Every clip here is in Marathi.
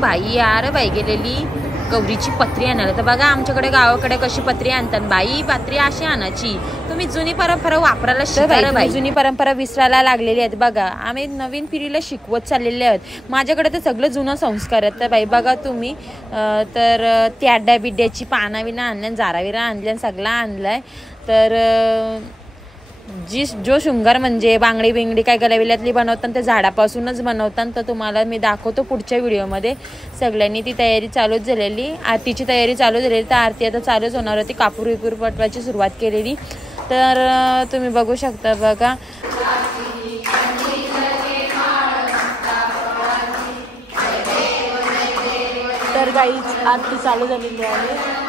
बाई यार बाई गेलेली गौरीची पत्री आणायला. तर बघा आमच्याकडे गावाकडे कशी पत्री आणतात. बाई पत्री अशी आणायची. तुम्ही जुनी परंपरा वापरायला शिका बाई. जुनी परंपरा विसरायला लागलेली आहेत. बघा आम्ही नवीन पिढीला शिकवत चाललेले आहेत. माझ्याकडे तर सगळं जुनं संस्कार आहेत. तर बाई बघा तुम्ही तर त्या अड्ड्या बिड्ड्याची पाना विना आणल्या, जाराविरा आणल्या, सगळं आणलाय. तर जो शृंगार म्हणजे बांगडी बिंगडी काय गलाविल्यातली बनवतात ते झाडापासूनच बनवतात. तर तुम्हाला मी दाखवतो पुढच्या व्हिडिओमध्ये. सगळ्यांनी ती तयारी चालूच झालेली, आरतीची तयारी चालू झालेली. तर आरती आता चालूच होणार होती. कापूर विपूर पटवायची सुरुवात केलेली. तर तुम्ही बघू शकता. बघा तर गाईच आरती चालू झालेली आहे.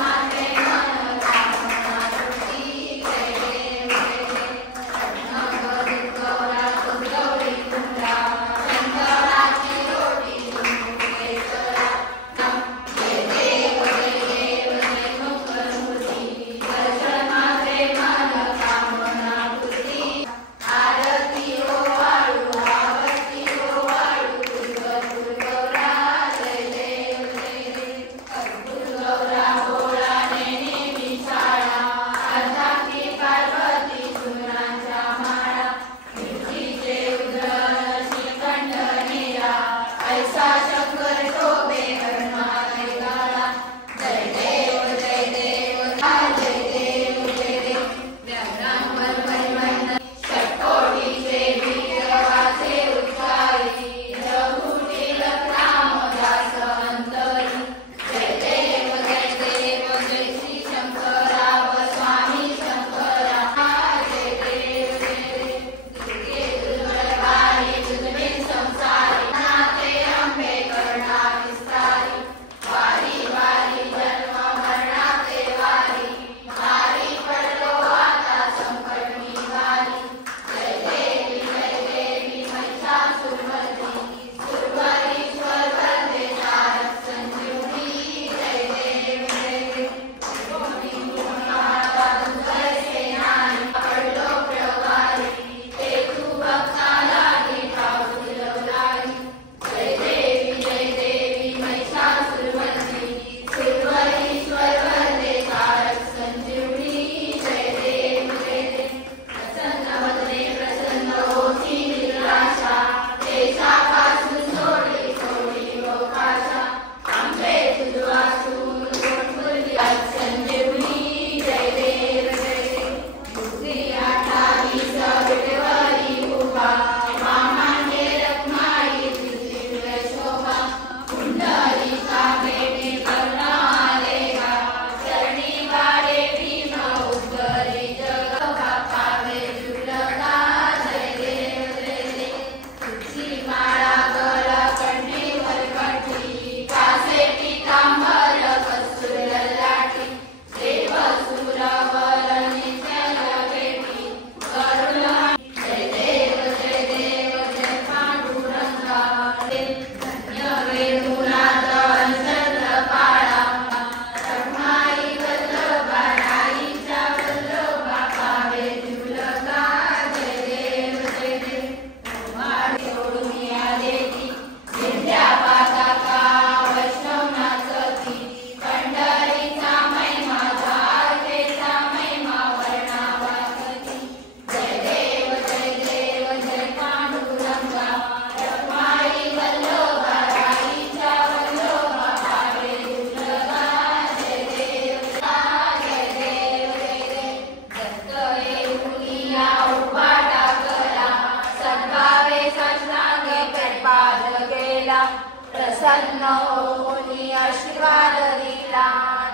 प्रसन्न होऊनी आशीर्वाद दिला,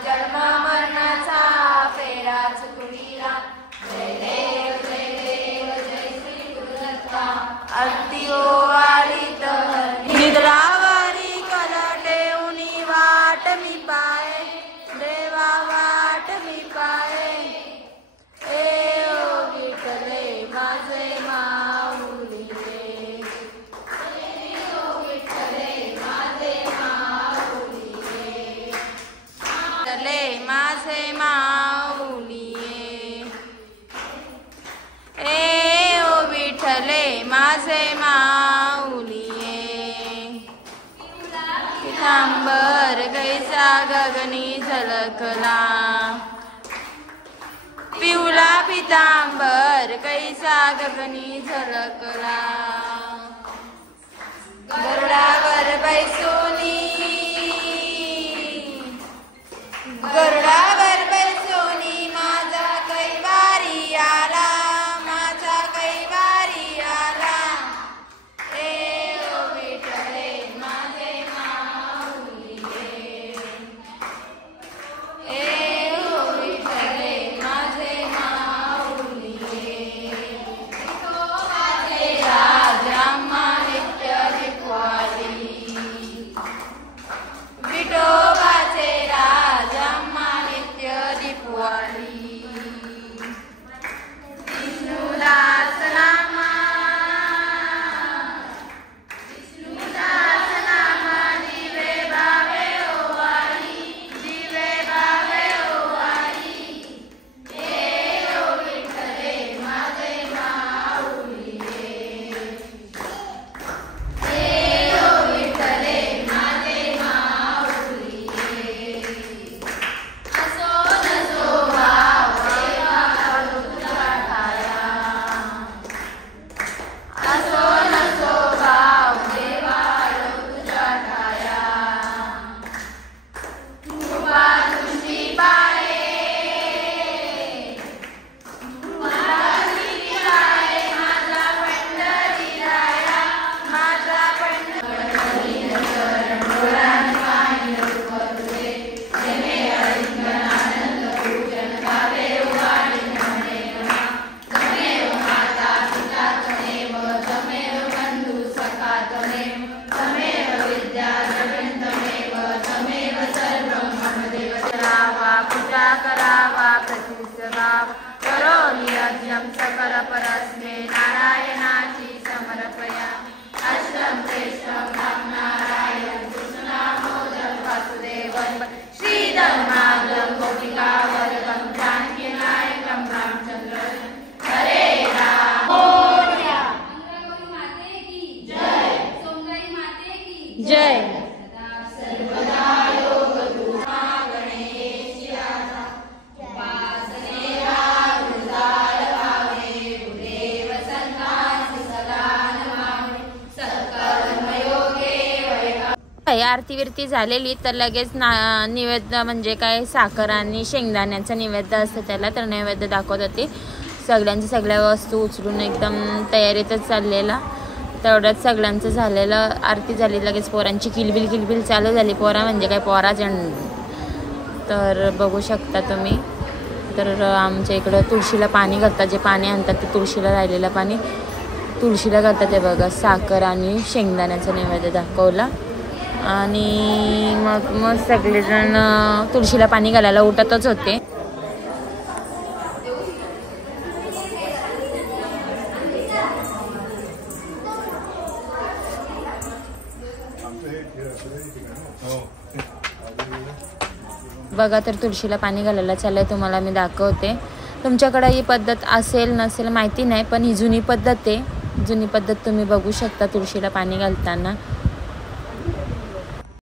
जन्म मरणाचा फेरा चुकविला. जय देव जय देव जय श्री गुरुदत्ता. अगदी ओवाळीत निद्रावारी कलटेऊनी वाट मी पाय, देवा वाट मी पाय. ए ओ विठले माझे माऊली रे, ए ओ विठले माझे माऊली रे, विठले माझे माऊली ए ओ विठले माझे माऊली. पितांबर कैसा गगनी झलकला, पिवला पितांबर कैसा गगनी झलकला, गरुडावर बैसोनी, गरुडावर बैसोनी माझा कैवारी आला, माझा कैवारी आला, ए ओ विठ्ठले माझे माऊली रे, ए ओ विठ्ठले माझे माऊली रे, विठोबाचे राज आम्हा नित्य दिपवाली, विठोबाचे राज आम्हा नित्य दिपवाली, विष्णुदास नामा, विष्णुदास नामा दिवे बावे ओवाळी, दिवे बावे ओवाळी, ए ओ विठ्ठले माझे माऊली रे, ए ओ विठ्ठले माझे माऊली रे, असो नसो भाव देवा काढू तुझा ठाया, असो नसो भाव देवा काढू तुझा ठाया, कृपा तुझी पाये, कृपा तुझी पाये माझा पंढरी राया, माझा पंढरी चरण डोळ्यांनी पाहिलं रूप तुझे, जने अलिंगन आनंद पूजन गावे उभारी म्हणे रमा, तमेव माता पिता तमेव, तमेव बंधू सखा तमेव, तमेव विद्या द्रविण तमेव, तमेव सर्वं मम देव, करावा पूजा करावा प्रतिसवाव, करोमि यज्ञं सकल परस्मै नारायणाची समर्पया, अष्टम श्रेष्ठं नारायण कृष्णामोदं वासुदेवं श्रीधर्मार्दं गोपिकावरदं जानकीनायकं रामचंद्रं हरे राम। मंगळगौरी माते की जय, सोमगाई माते की जय। सर्वदा योग तुझा गणेशाचा, उपासनेला तुझा लावे, गुरुदेव संतांची सदा नमावे, सत्कर्मयोगे वैभव। आरती विरती झालेली तर लगेच नैवेद्य म्हणजे काय साखर आणि शेंगदाण्याचा नैवेद्य असतं त्याला, तर नैवेद्य दाखवत होते, सगळ्यांच्या सगळ्या वस्तू उचलून एकदम तयारीतच चाललेला, तेवढ्यात सगळ्यांचं झालेलं, आरती झाली, लगेच पोरांची किलबिल चालू झाली, पोरा म्हणजे काय पोरा तर बघू शकता तुम्ही। तर आमच्या इकडं तुळशीला पाणी घालतात, जे पाणी आणतात ते तुळशीला राहिलेलं पाणी तुळशीला घालतात, ते बघा साखर आणि शेंगदाण्याचा नैवेद्य दाखवला, आणि मग सगळेजण तुळशीला पाणी घालायला उठतच होते। बघा तर तुळशीला पाणी घालायला चाललंय, तुम्हाला मी दाखवते। तुमच्याकडे ही पद्धत असेल नसेल माहिती नाही, पण ही जुनी पद्धत आहे, जुनी पद्धत तुम्ही बघू शकता तुळशीला पाणी घालताना।